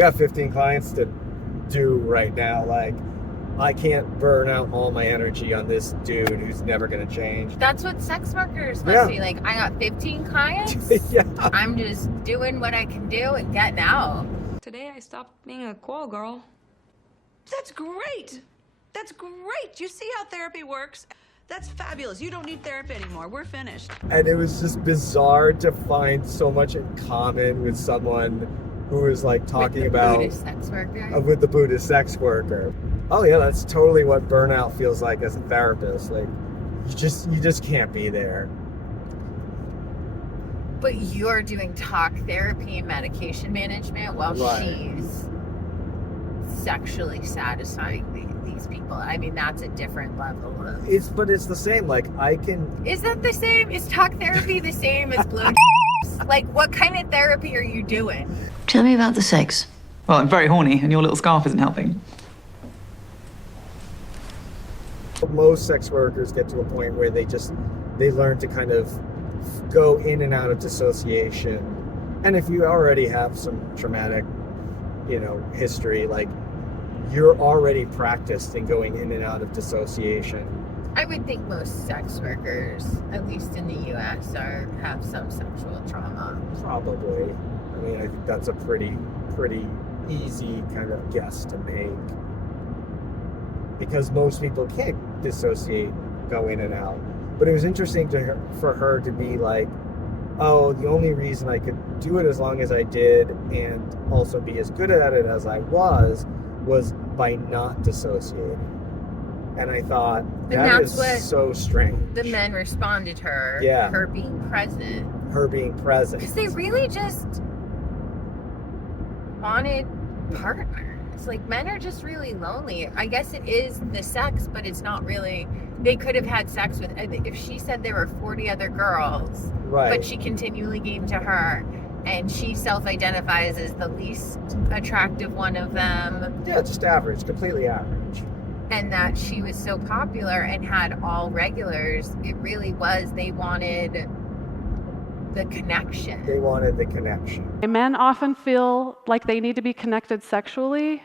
I got 15 clients to do right now. Like, I can't burn out all my energy on this dude who's never going to change. That's what sex workers must be like. I got 15 clients. Yeah. I'm just doing what I can do and getting out. Today I stopped being a call girl. That's great. That's great. You see how therapy works? That's fabulous. You don't need therapy anymore. We're finished. And it was just bizarre to find so much in common with someone who was like talking about Buddhist sex worker. With the Buddhist sex worker. Oh yeah, that's totally what burnout feels like as a therapist. Like, you just can't be there. But you're doing talk therapy and medication management while she's sexually satisfying these people. I mean, that's a different level of... But it's the same. Like, I can... Is that the same? Is talk therapy the same as blow? Like, what kind of therapy are you doing? Tell me about the sex. Well, I'm very horny, and your little scarf isn't helping. Most sex workers get to a point where they learn to kind of go in and out of dissociation. And if you already have some traumatic, history, like, you're already practiced in going in and out of dissociation. I would think most sex workers, at least in the U.S., have some sexual trauma. Probably. I mean, I think that's a pretty easy kind of guess to make. Because most people can't dissociate, go in and out. But it was interesting for her to be like, oh, the only reason I could do it as long as I did and also be as good at it as I was by not dissociating. And I thought, that's so strange. The men responded to her, her being present. Her being present. Because they really just wanted partners. Like, men are just really lonely. I guess it is the sex, but it's not really. They could have had sex with, if she said there were 40 other girls, but she continually came to her, and she self-identifies as the least attractive one of them. Yeah, just average, completely average. And that she was so popular and had all regulars, it really was, they wanted the connection. They wanted the connection. Men often feel like they need to be connected sexually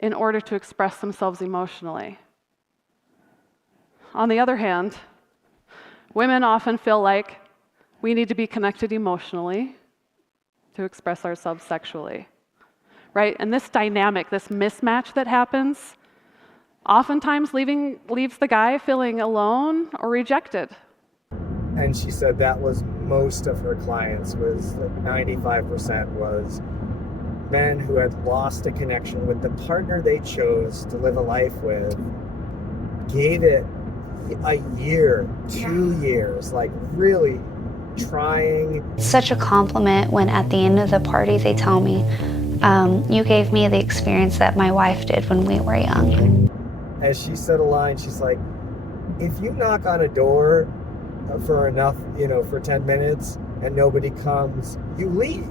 in order to express themselves emotionally. On the other hand, women often feel like we need to be connected emotionally to express ourselves sexually, right? And this dynamic, this mismatch that happens, oftentimes leaves the guy feeling alone or rejected. And she said that was most of her clients, was like 95% was men who had lost a connection with the partner they chose to live a life with, gave it a year, 2 years, like really trying. Such a compliment when at the end of the party they tell me, you gave me the experience that my wife did when we were young. As she said a line, she's like, if you knock on a door for enough, for 10 minutes and nobody comes, you leave.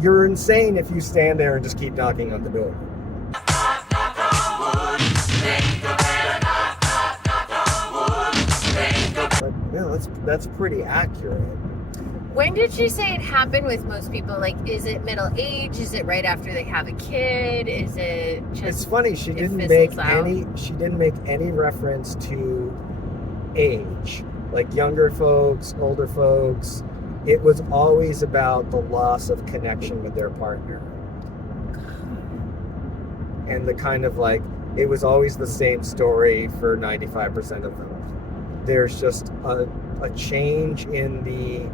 You're insane if you stand there and just keep knocking on the door. But, that's pretty accurate. When did she say it happened with most people? Like, is it middle age? Is it right after they have a kid? Is it just... It's funny, she didn't make any reference to age. Like younger folks, older folks. It was always about the loss of connection with their partner. And the kind of like, it was always the same story for 95% of them. There's just a change in the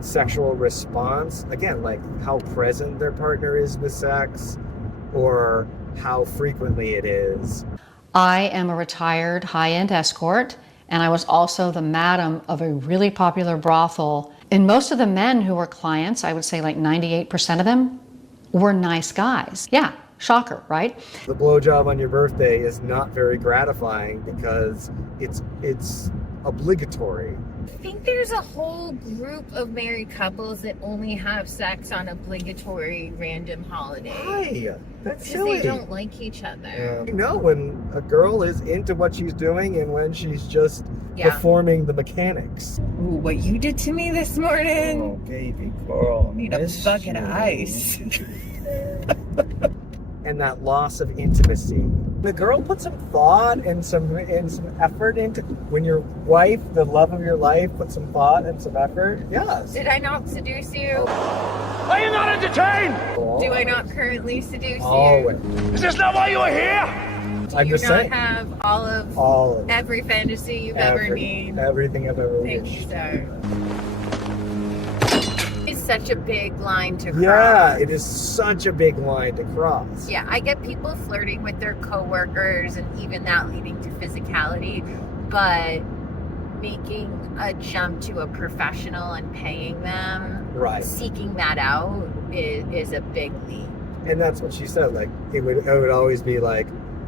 sexual response. Again, like how present their partner is with sex or how frequently it is. I am a retired high-end escort, and I was also the madam of a really popular brothel. And most of the men who were clients, I would say like 98% of them, were nice guys. Yeah, shocker, right? The blowjob on your birthday is not very gratifying because it's obligatory. I think there's a whole group of married couples that only have sex on obligatory random holidays. Why? That's silly. Because they don't like each other. Yeah. You know when a girl is into what she's doing and when she's just performing the mechanics. Ooh, what you did to me this morning? Oh, baby girl. Need a bucket of ice. and that loss of intimacy. The girl put some thought and some effort into when your wife, the love of your life, put some thought and some effort. Yes. Did I not seduce you? Are you not entertained? Do I not currently seduce Always. you? Is this not why you are here? Do I'm you just not saying. have all of every fantasy you've ever needed? Everything I've ever Thank wished. you, sir. It's such a big line to cross. Yeah, it is such a big line to cross. Yeah, I get people flirting with their coworkers and even that leading to physicality, but making a jump to a professional and paying them, Right. seeking that out is a big leap. And that's what she said. Like it would always be like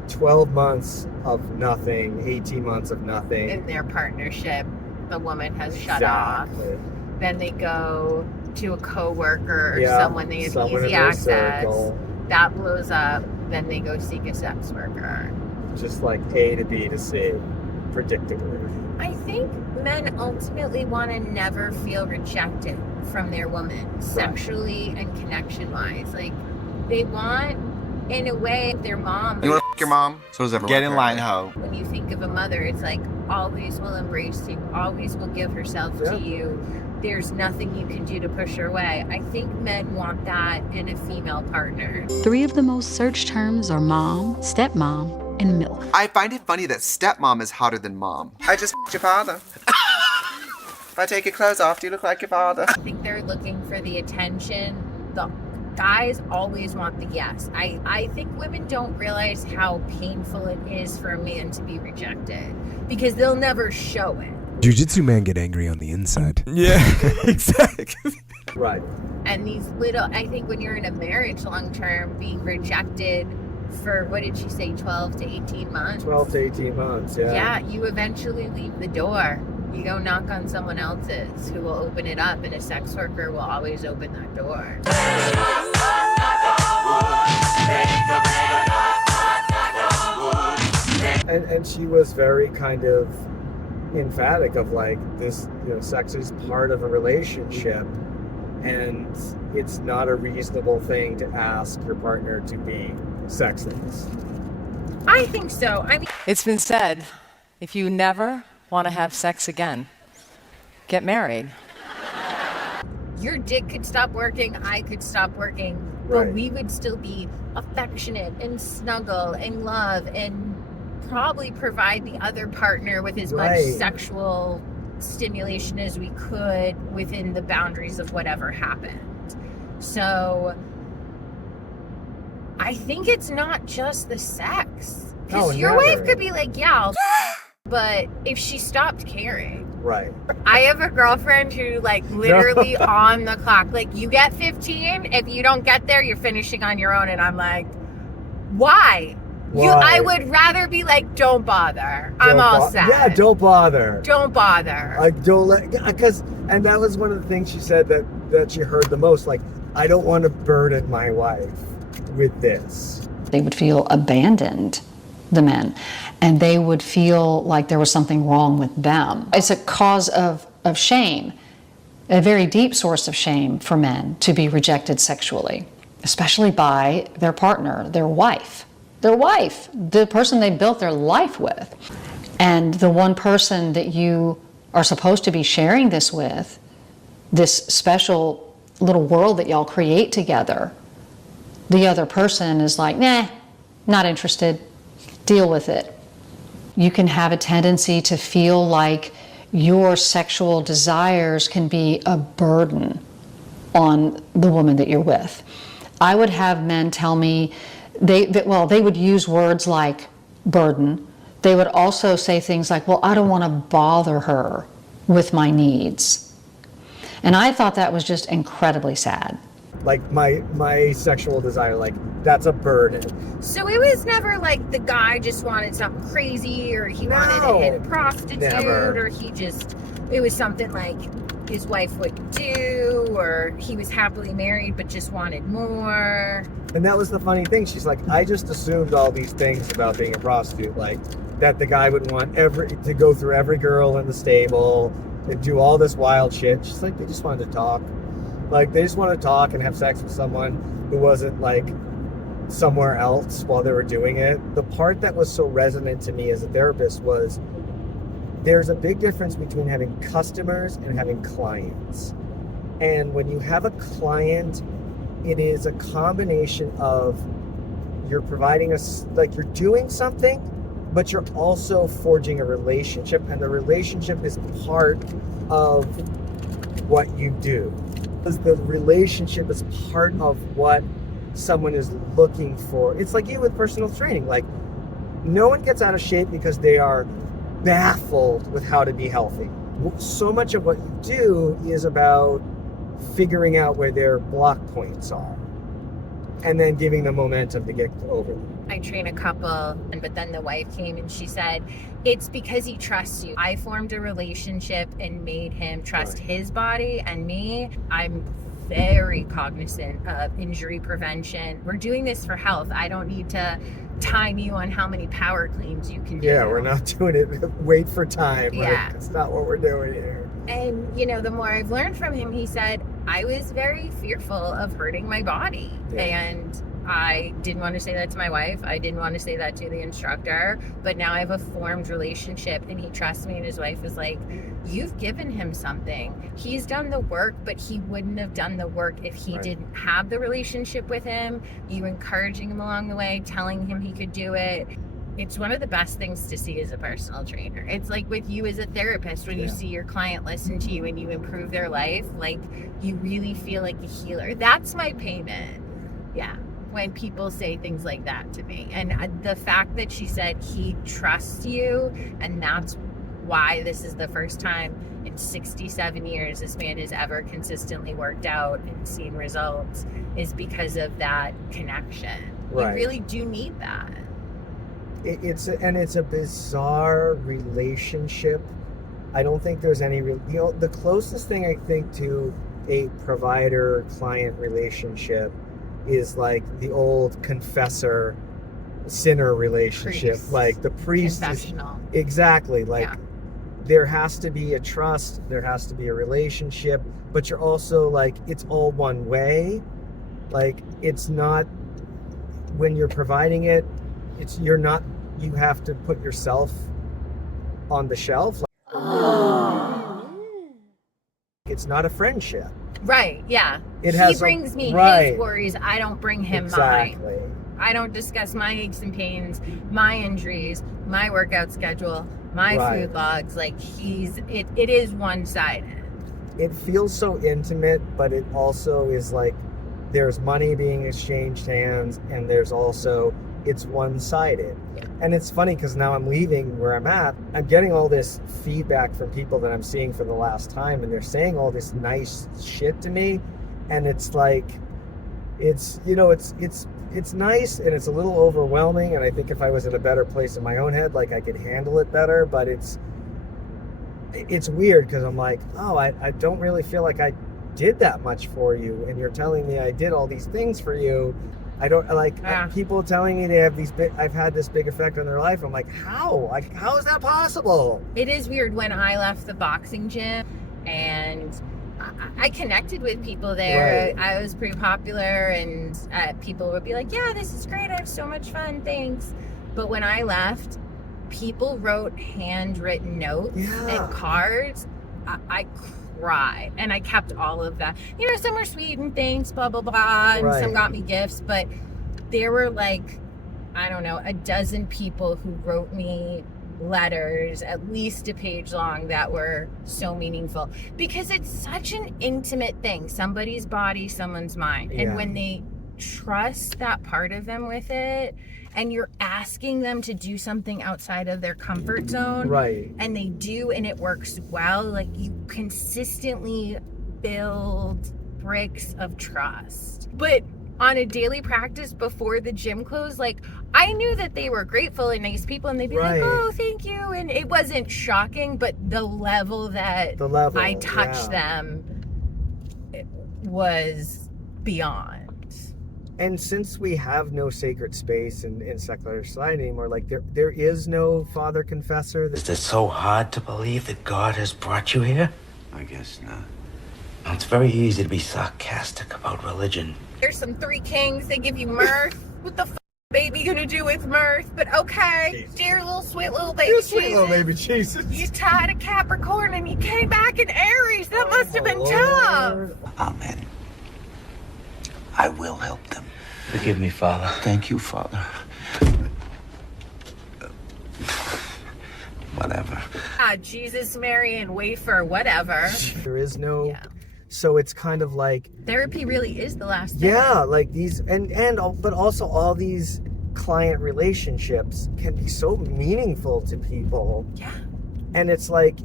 12 months of nothing, 18 months of nothing. In their partnership, the woman has shut off. Then they go to a coworker or someone they have someone easy in their access. circle. That blows up. Then they go seek a sex worker. Just like A to B to C, predictably. I think men ultimately want to never feel rejected from their woman, sexually and connection-wise. Like, they want, in a way, their mom. You want to f*** your mom? So does everyone. Get in line, ho. When you think of a mother, it's like, always will embrace you, always will give herself to you. There's nothing you can do to push her away. I think men want that in a female partner. 3 of the most searched terms are mom, stepmom, and MILF. I find it funny that stepmom is hotter than mom. I just f***ed your father. If I take your clothes off, do you look like your father? I think they're looking for the attention. The guys always want the yes. I think women don't realize how painful it is for a man to be rejected because they'll never show it. Jiu-jitsu man get angry on the inside. Yeah, exactly. Right. And these little, I think when you're in a marriage long term, being rejected for, what did she say, 12 to 18 months? 12 to 18 months, yeah. Yeah, you eventually leave the door. You go knock on someone else's who will open it up, and a sex worker will always open that door. And she was very kind of emphatic of like this, sex is part of a relationship, and it's not a reasonable thing to ask your partner to be sexless. I think so. I mean, it's been said, if you never want to have sex again, get married. Your dick could stop working, I could stop working, but we would still be affectionate and snuggle and love and probably provide the other partner with as much sexual stimulation as we could within the boundaries of whatever happened. So I think it's not just the sex. Because your wife could be like, yeah, but if she stopped caring. Right. I have a girlfriend who literally on the clock, you get 15, if you don't get there, you're finishing on your own. And I'm like, why? I would rather be like, don't bother. I'm all set. Yeah, don't bother. Don't bother. And that was one of the things she said that she heard the most. Like, I don't want to burden my wife with this. They would feel abandoned, the men, and they would feel like there was something wrong with them. It's a cause of shame, a very deep source of shame for men to be rejected sexually, especially by their partner, their wife, the person they built their life with. And the one person that you are supposed to be sharing this with, this special little world that y'all create together, the other person is like, nah, not interested, deal with it. You can have a tendency to feel like your sexual desires can be a burden on the woman that you're with. I would have men tell me, they would use words like burden. They would also say things like, well, I don't want to bother her with my needs. And I thought that was just incredibly sad. Like my sexual desire, that's a burden. So it was never like the guy just wanted something crazy, or he wanted to hit a prostitute, or it was something like his wife would do, or he was happily married but just wanted more. And that was the funny thing. She's like, I just assumed all these things about being a prostitute, that the guy would want to go through every girl in the stable and do all this wild shit. She's like, they just wanted to talk. They just want to talk and have sex with someone who wasn't somewhere else while they were doing it. The part that was so resonant to me as a therapist was there's a big difference between having customers and having clients. And when you have a client, it is a combination of you're providing like you're doing something, but you're also forging a relationship, and the relationship is part of what you do. Because the relationship is part of what someone is looking for. It's like you with personal training. Like, no one gets out of shape because they are baffled with how to be healthy. So much of what you do is about figuring out where their block points are and then giving them momentum to get over them. I train a couple, but then the wife came and she said, it's because he trusts you. I formed a relationship and made him trust his body and me. I'm very cognizant of injury prevention. We're doing this for health. I don't need to time you on how many power cleans you can do. Yeah, we're not doing it. Wait for time. Yeah. Right? That's not what we're doing here. And, the more I've learned from him, he said, I was very fearful of hurting my body. Yeah. And I didn't want to say that to my wife. I didn't want to say that to the instructor. But now I have a formed relationship and he trusts me. And his wife is like, you've given him something. He's done the work, but he wouldn't have done the work if he didn't have the relationship with him. You encouraging him along the way, telling him he could do it. It's one of the best things to see as a personal trainer. It's like with you as a therapist, when you see your client listen to you and you improve their life, like you really feel like a healer. That's my payment. Yeah. When people say things like that to me. And the fact that she said he trusts you, and that's why this is the first time in 67 years this man has ever consistently worked out and seen results, is because of that connection. You really do need that. It's a bizarre relationship. I don't think there's any the closest thing I think to a provider-client relationship is like the old confessor sinner relationship. Priest. Like the priest Confessional. Exactly. Like there has to be a trust, there has to be a relationship, but you're also like, it's all one way. Like it's not, when you're providing it, you have to put yourself on the shelf. It's not a friendship. Right, yeah. He brings me his worries. I don't bring him mine. I don't discuss my aches and pains, my injuries, my workout schedule, my food logs. Like it is one-sided. It feels so intimate, but it also is like there's money being exchanged hands, and there's also, it's one-sided. Yeah. And it's funny because now I'm leaving where I'm at. I'm getting all this feedback from people that I'm seeing for the last time, and they're saying all this nice shit to me. And it's like, it's nice, and it's a little overwhelming. And I think if I was in a better place in my own head, like I could handle it better. But it's weird because I'm like, oh, I don't really feel like I did that much for you, and you're telling me I did all these things for you. I don't like people telling me they have I've had this big effect on their life. I'm like, how? Like, how is that possible? It is weird. When I left the boxing gym and I connected with people there, I was pretty popular, and people would be like, yeah, this is great. I have so much fun. Thanks. But when I left, people wrote handwritten notes and cards. I cried, and I kept all of that. Some were sweet and thanks, blah, blah, blah, and some got me gifts, but there were like, I don't know, a dozen people who wrote me letters, at least a page long, that were so meaningful, because it's such an intimate thing. Somebody's body, someone's mind. And when they trust that part of them with it, and you're asking them to do something outside of their comfort zone, and they do, and it works well, like you consistently build bricks of trust. But on a daily practice before the gym closed, like I knew that they were grateful and nice people, and they'd be like, oh, thank you. And it wasn't shocking, but the level that I touched them was beyond. And since we have no sacred space in secular society anymore, like there is no father confessor. Is it so hard to believe that God has brought you here? I guess not. It's very easy to be sarcastic about religion. There's some three kings. They give you mirth, what the baby gonna do with Mirth? But okay, dear little sweet little baby Dear Jesus. sweet little baby Jesus. You tied a Capricorn and you came back in Aries. That must have been tough. Amen. I will help them. Forgive me, Father. Thank you, Father. Whatever. Jesus, Mary, and wafer, whatever. There is no, so it's kind of like Therapy really is the last thing. yeah, like these but also all these client relationships can be so meaningful to people. Yeah. And it's like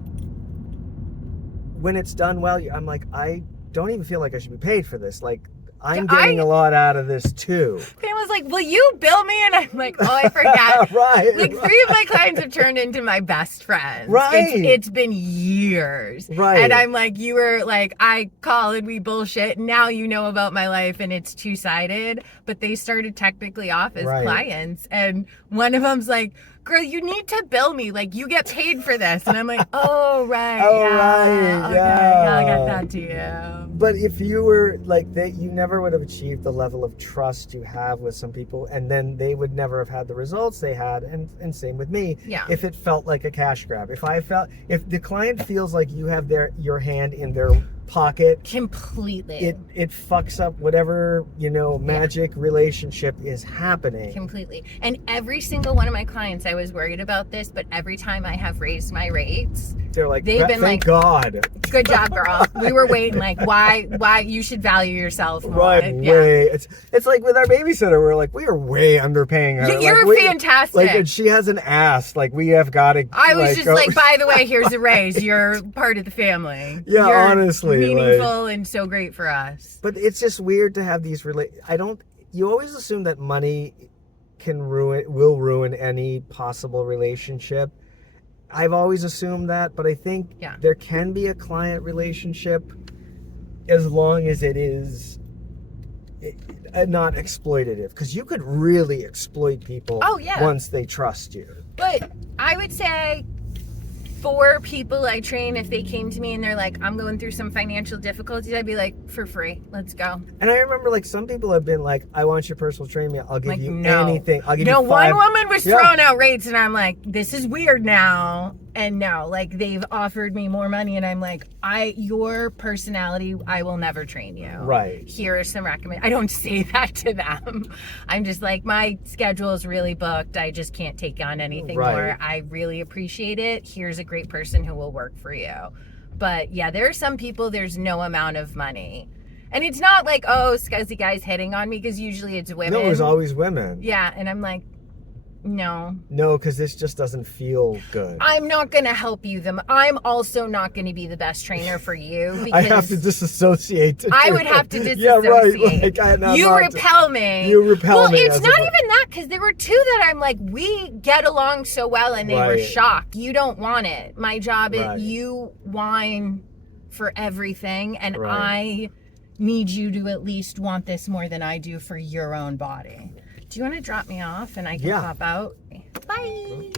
when it's done well, I'm like, I don't even feel like I should be paid for this. Like I'm getting a lot out of this too. Pamela's like, will you bill me? And I'm like, oh, I forgot. Right. Like 3 of my clients have turned into my best friends. Right. It's been years. Right. And I'm like, you were like, I call and we bullshit. Now you know about my life and it's two-sided. But they started technically off as clients. And one of them's like, girl, you need to bill me. Like, you get paid for this. And I'm like, oh, right. Oh, yeah, right. okay, Yeah. I'll get that to you. But if you were like that, you never would have achieved the level of trust you have with some people, and then they would never have had the results they had, and same with me. Yeah. If it felt like a cash grab, if the client feels like you have your hand in their pocket completely, it fucks up whatever magic relationship is happening completely. And every single one of my clients, I was worried about this, but every time I have raised my rates, they're like, they've been thank like, God, good job, girl. We were waiting, like, why you should value yourself more. Right, way. It's like with our babysitter, we're like, we are way underpaying her. You're like, fantastic. Like, and she hasn't asked. Like, we have got to. I was just like, by the way, here's a raise. You're part of the family. Yeah, You're honestly, meaningful and so great for us. But it's just weird to have these you always assume that money will ruin any possible relationship. I've always assumed that, but I think there can be a client relationship as long as it is not exploitative, because you could really exploit people once they trust you. But I would say for people I train, if they came to me and they're like, I'm going through some financial difficulties, I'd be like, for free, let's go. And I remember like some people have been like, I want your personal training, I'll give you no. anything. I'll give you one woman was throwing out rates and I'm like, this is weird now. And no, like they've offered me more money and I'm like, your personality, I will never train you. Right. Here are some recommendations. I don't say that to them. I'm just like, my schedule is really booked. I just can't take on anything more. I really appreciate it. Here's a great person who will work for you. But yeah, there are some people, there's no amount of money. And it's not like, oh, scuzzy guy's hitting on me, because usually it's women. No, there's always women. Yeah, and I'm like, no, because this just doesn't feel good. I'm not going to help you. I'm also not going to be the best trainer for you. Because I have to disassociate. I would have to disassociate. Yeah, right. Like, you repel me. You repel me. Well, it's not even that, because there were two that I'm like, we get along so well, and they were shocked. You don't want it. My job is you whine for everything, and I need you to at least want this more than I do for your own body. Do you want to drop me off and I can pop out? Bye.